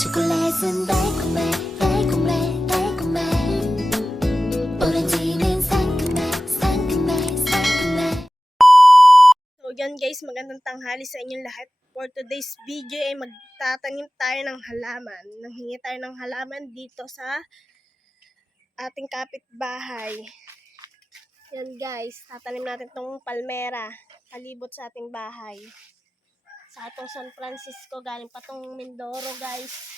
초콜릿은 달콤해 달콤해 달콤해 오렌지는 상큼해 상큼해 상큼해. So yan guys, magandang tanghali sa inyong lahat. For today's video ay magtatanim tayo ng halaman. Nanghingi tayo ng halaman dito sa ating kapitbahay. Yan guys, tatanim natin tong palmera palibot sa ating bahay. Sa atong San Francisco, galing pa tong Mindoro guys.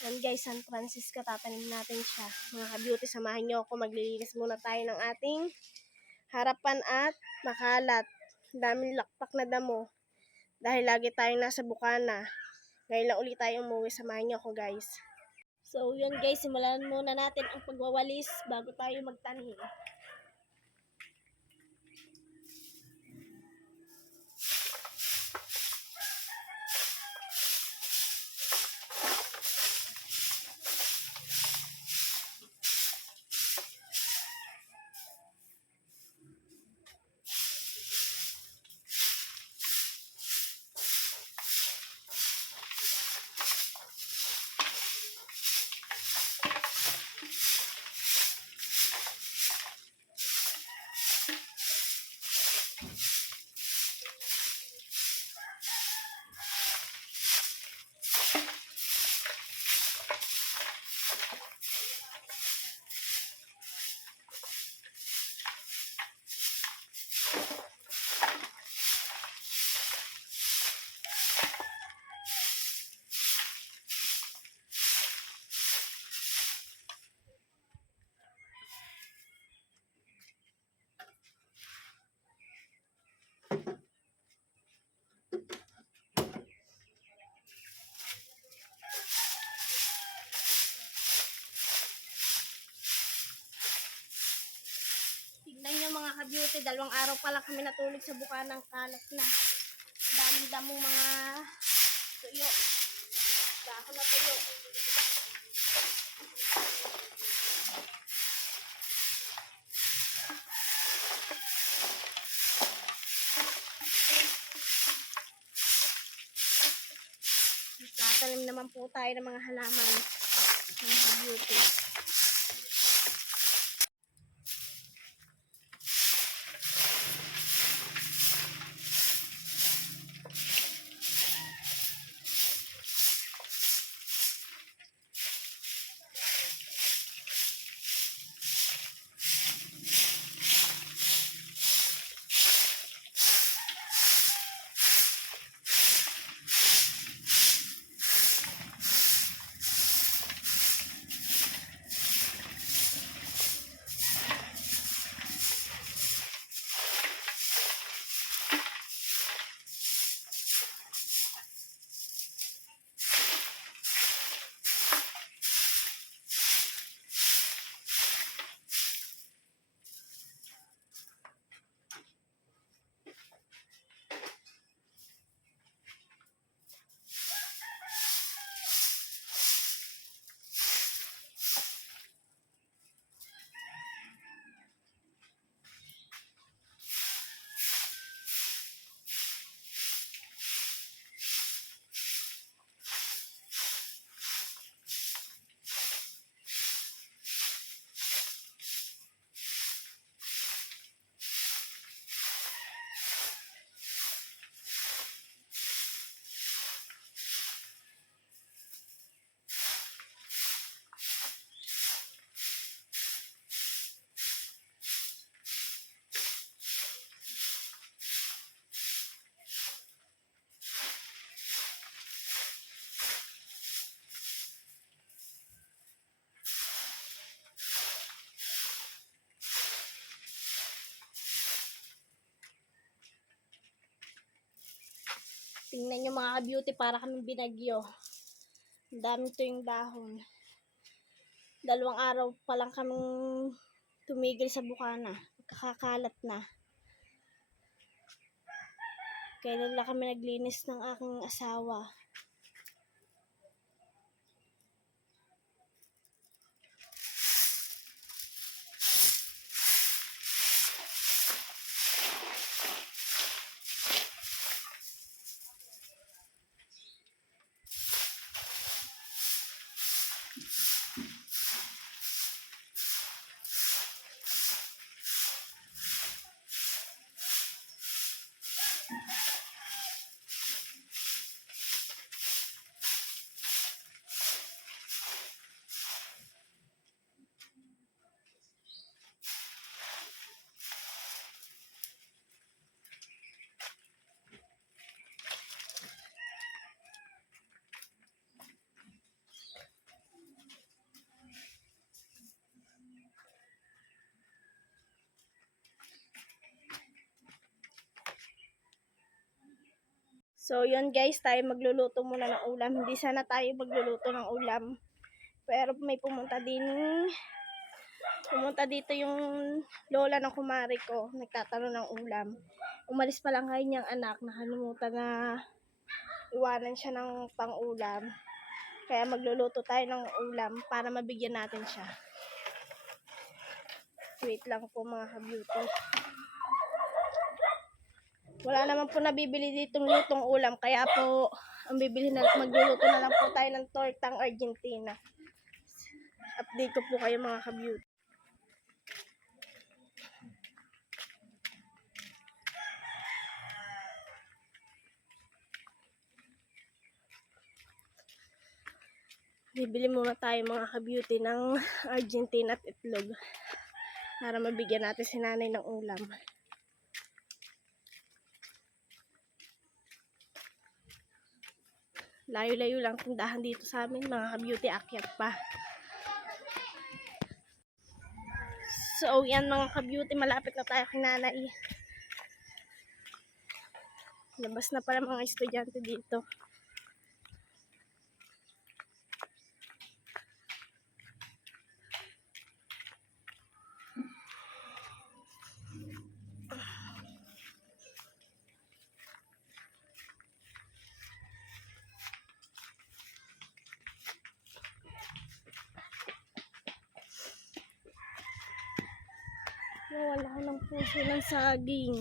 Yan guys, San Francisco, tatanim natin siya. Mga ka-beauty, samahan nyo ako. Maglilinis muna tayo ng ating harapan at makalat. Daming lakpak na damo. Dahil lagi tayong nasa bukana. Ngayon lang ulit tayo umuwi. Samahan nyo ako guys. So yun guys, simulan muna natin ang pagwawalis bago tayo magtanim. Tignan nyo mga ka-beauty, 2 araw pa lang kami natulog sa bukanang kalat na. Daming damong mga tuyo. Dahon na tuyo. Tatanim naman po tayo ng mga halaman. Mga ka-beauty. Tingnan nyo mga ka-beauty, para kaming binagyo. Ang dami to yung dahon. 2 araw pa lang kaming tumigil sa bukana. Kakakalat na. Kailan lang kami naglinis ng aking asawa. So, yun guys, tayo magluluto muna ng ulam. Hindi sana tayo magluluto ng ulam. Pero may pumunta dito yung lola ng kumari ko, nagtatanong ng ulam. Umalis pa lang ngayon yung anak, nakalimutan na iwanan siya ng pang-ulam. Kaya magluluto tayo ng ulam para mabigyan natin siya. Wait lang po mga ka-beauty. Wala naman po nabibili ditong lutong ulam, kaya po ang bibili na magluluto na lang po tayo ng tortang Argentina. Update ko po kayo mga ka-beauty. Bibili muna tayo mga ka-beauty ng Argentina at itlog para mabigyan natin si nanay ng ulam. Layo-layo lang tindahan dito sa amin mga ka-beauty, akyat pa. So yan mga ka-beauty, malapit na tayo kay nanay. Labas na pala mga estudyante dito. Wala ko ng puso ng saging.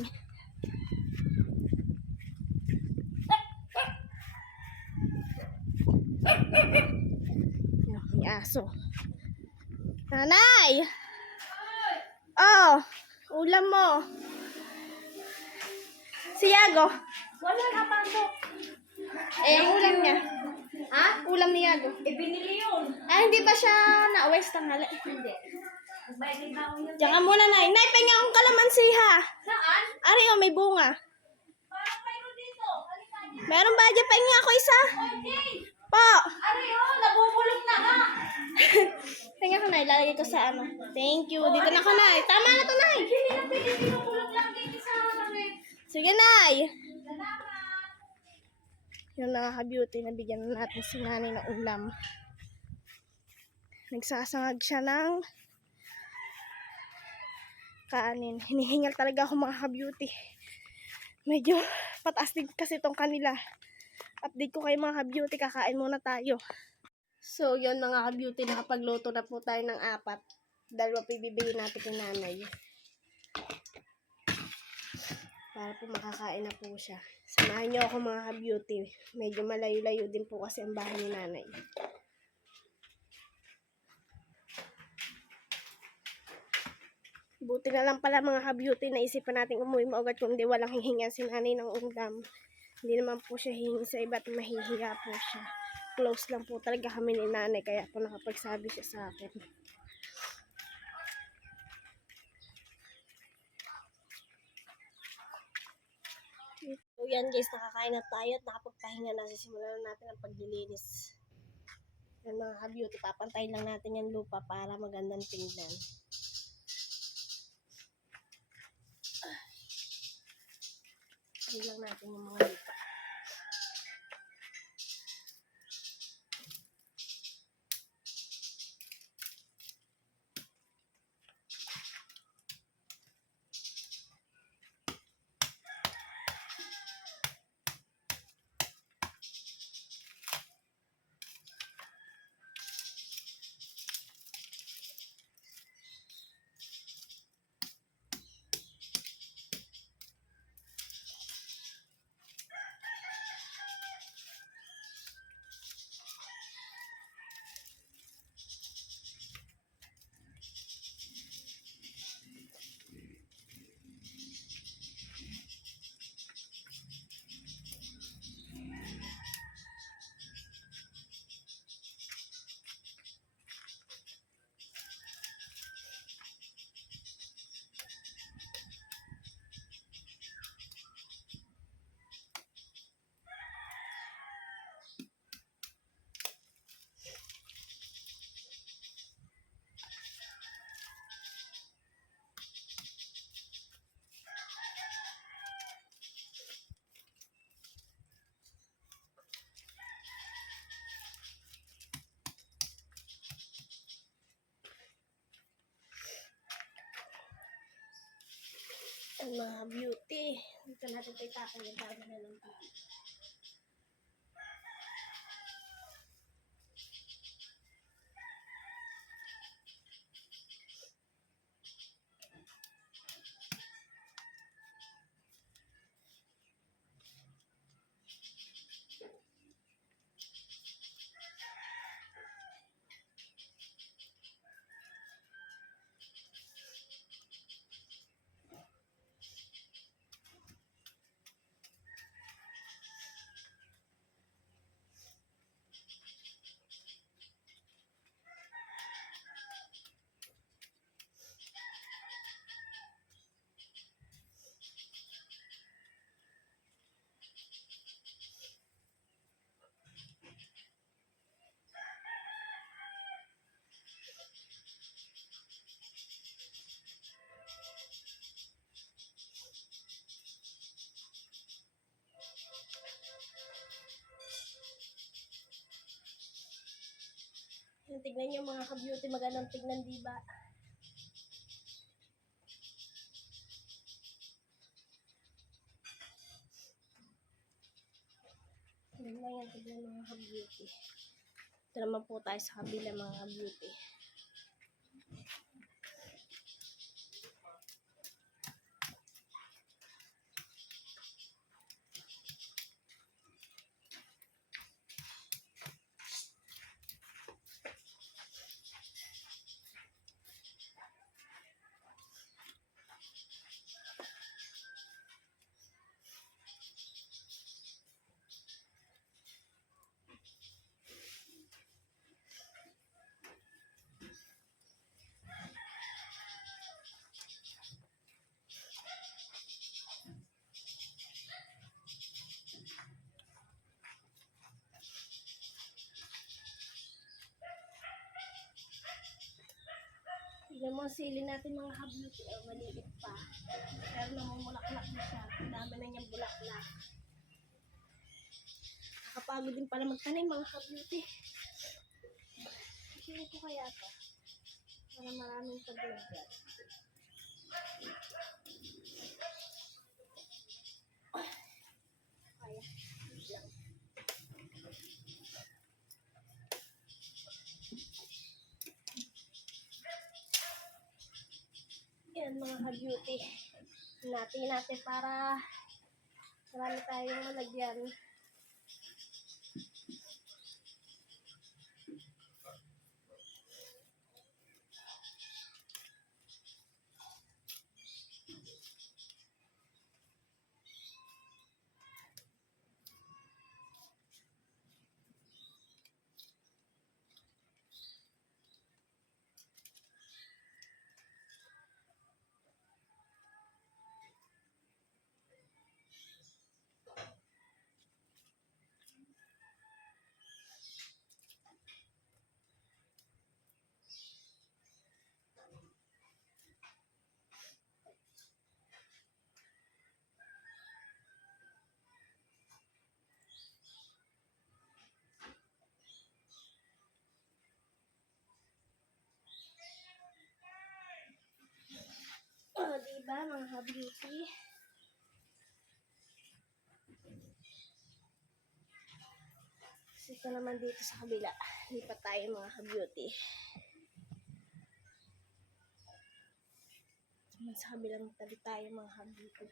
May aso. Nanay! Oh, ulam mo. Si Yago. Wala na pasok. Eh, ang ulam niya. Ha? Ulam ni Yago. Binili yun. Ah, hindi pa siya na-uwes tanghali. Hindi. Magbayad na ako yun. Diyan ka muna, Nay. Nay, pahinga akong kalamansi, ha? Saan? Ari, oh, may bunga. Parang mayroon dito. Halika dito. Meron ba dyan? Pahinga ako isa. Okay. Po. Ari, oh, nabubulok na ka. Pahinga ko, Nay. Lalagay ko sa ano. Thank you. Dito na ko, Nay. Tama na to, Nay. Hindi na pwede binubulok lang dito sa rep. Sige, Nay. Salamat. Yung mga ka-beauty, nabigyan na natin si nanay ng ulam. Nagsasangag siya ng kanin. Hinihingal talaga ako mga ka-beauty. Medyo pataas din kasi itong kanila. Update ko kayo mga ka-beauty, kakain muna tayo. So yun mga ka-beauty, nakapagluto na po tayo ng 4. Dalawa po ibibigay natin kay nanay. Para po makakain na po siya. Samahan niyo ako mga ka-beauty. Medyo malayo-layo din po kasi ang bahay ni nanay. Buti na lang pala mga ka-beauty, naisipan natin umuwi maugad kung hindi walang hihingan si nanay ng ulam. Hindi naman po siya hihingi sa iba at mahihiya po siya. Close lang po talaga kami ni nanay, kaya po nakapagsabi siya sa akin. So yan guys, nakakain na tayo at nakapagpahinga na. Sisimulan na natin ang paglilinis. Yan mga ka-beauty, papantayin lang natin yung lupa para magandang tingnan. Tayin lang natin yung mga lupa. Yan mga beauty. Dito natin tayo tatay. Ang dami na lang beauty. Yung tignan niyo mga ka-beauty, magandang tignan, diba? Tignan mga ka-beauty. Ito naman po tayo sa kabila mga ka-beauty. Tignan mo ang sili natin mga ka-beauty. Oh, maliit pa. Pero namumulaklak na siya. Dami na niyang bulaklak. Nakapagod din pala magtanim mga ka-beauty. Sino ko kaya ito? Para maraming paglagan. Kaya. Lang. Yan mga ka-beauty. Natin para marami tayong malagyan. Oh, diba mga ka-beauty? Ito naman dito sa kabila. Lipat tayo mga ka-beauty. Sa kabilang tabi tayo mga ka-beauty.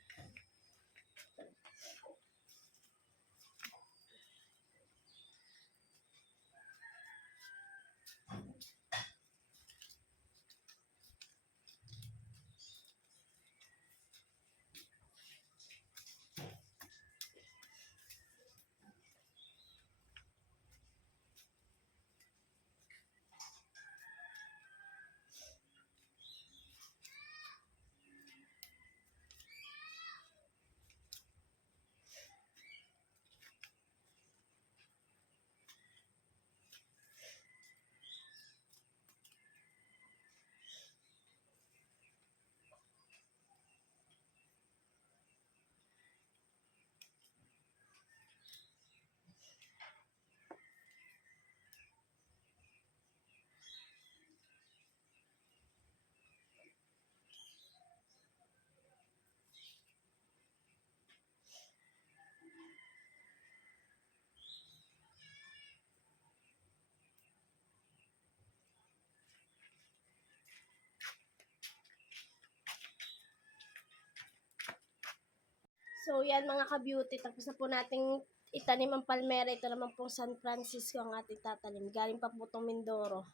So, yan mga ka-beauty. Tapos na po nating itanim ang palmera. Ito naman po San Francisco ang ating tatanim. Galing pa po itong Mindoro.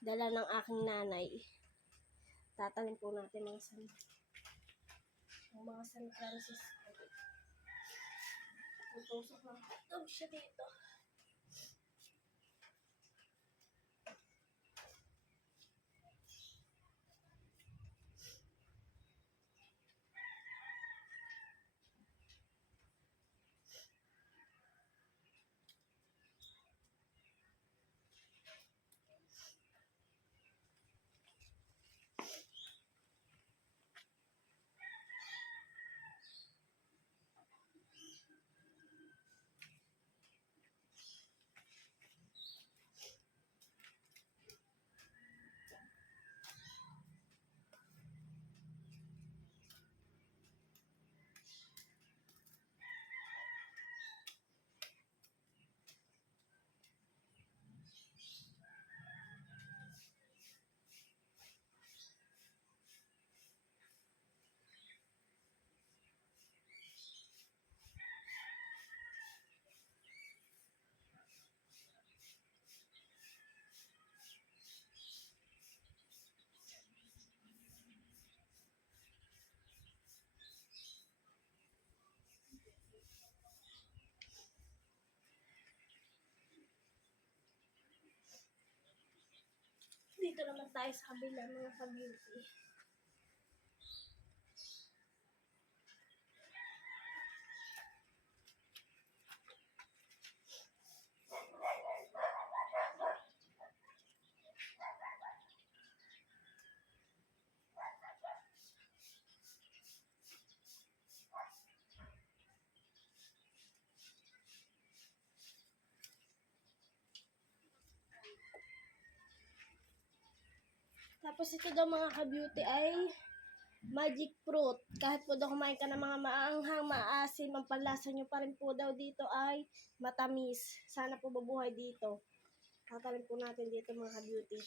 Dala ng aking nanay. Tatanim po natin mga San Francisco. Tutusok lang. Oh, siya dito. Dito naman tayo sa kabila mga ka-beauty. Tapos ito daw mga ka-beauty ay magic fruit. Kahit po daw kumain ka ng mga maanghang, maasim, ang panlasa nyo pa rin po daw dito ay matamis. Sana po mabuhay dito. Tatalim po natin dito mga ka-beauty.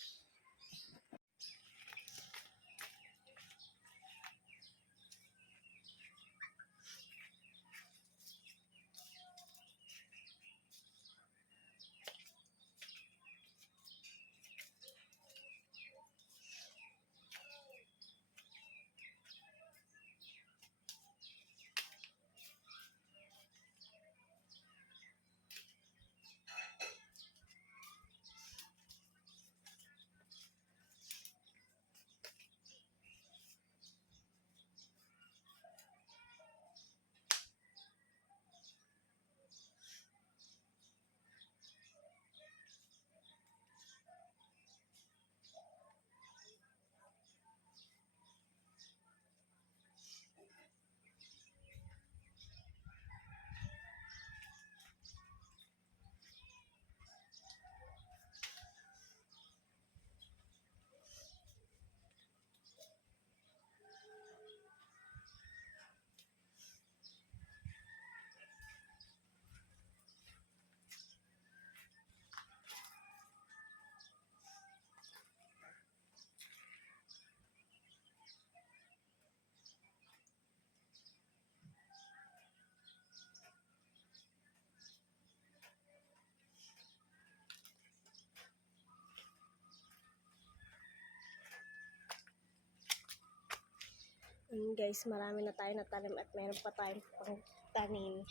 Guys, marami na tayo natanim at meron pa tayong pang tanim.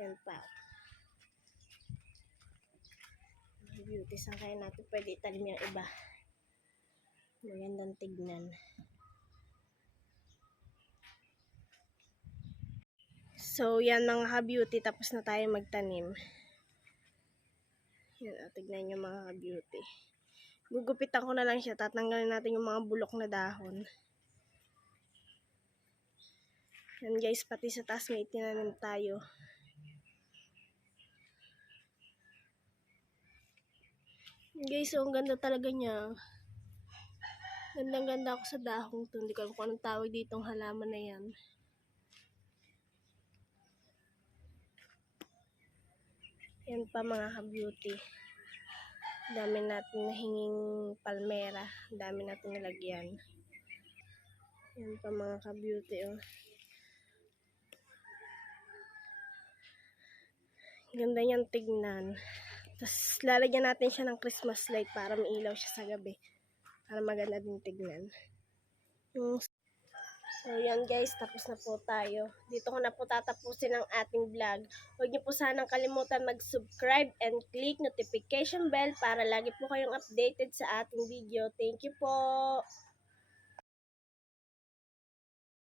Yan pa. Beauty, saan kaya natin pwede itanim yung iba. Magandang tignan. So, yan mga ka-beauty. Tapos na tayo magtanim. Yan, tignan nyo mga ka-beauty. Gugupitan ko na lang siya. Tatanggalin natin yung mga bulok na dahon. Yan guys, pati sa taas may tinanim tayo. Guys, so, ang ganda talaga niya. Gandang-ganda ako sa dahong to. Hindi ko alam kung anong tawag ditong halaman na yan. Yan pa mga ka-beauty. Dami natin nahinging palmera. Dami natin nilagyan. Yan pa mga ka-beauty. Oh. Ganda niyang tignan. Tapos lalagyan natin siya ng Christmas light para mailaw siya sa gabi. Para maganda din tignan. So yan guys, tapos na po tayo. Dito ko na po tatapusin ang ating vlog. Huwag niyo po sanang kalimutan mag-subscribe and click notification bell para lagi po kayong updated sa ating video. Thank you po!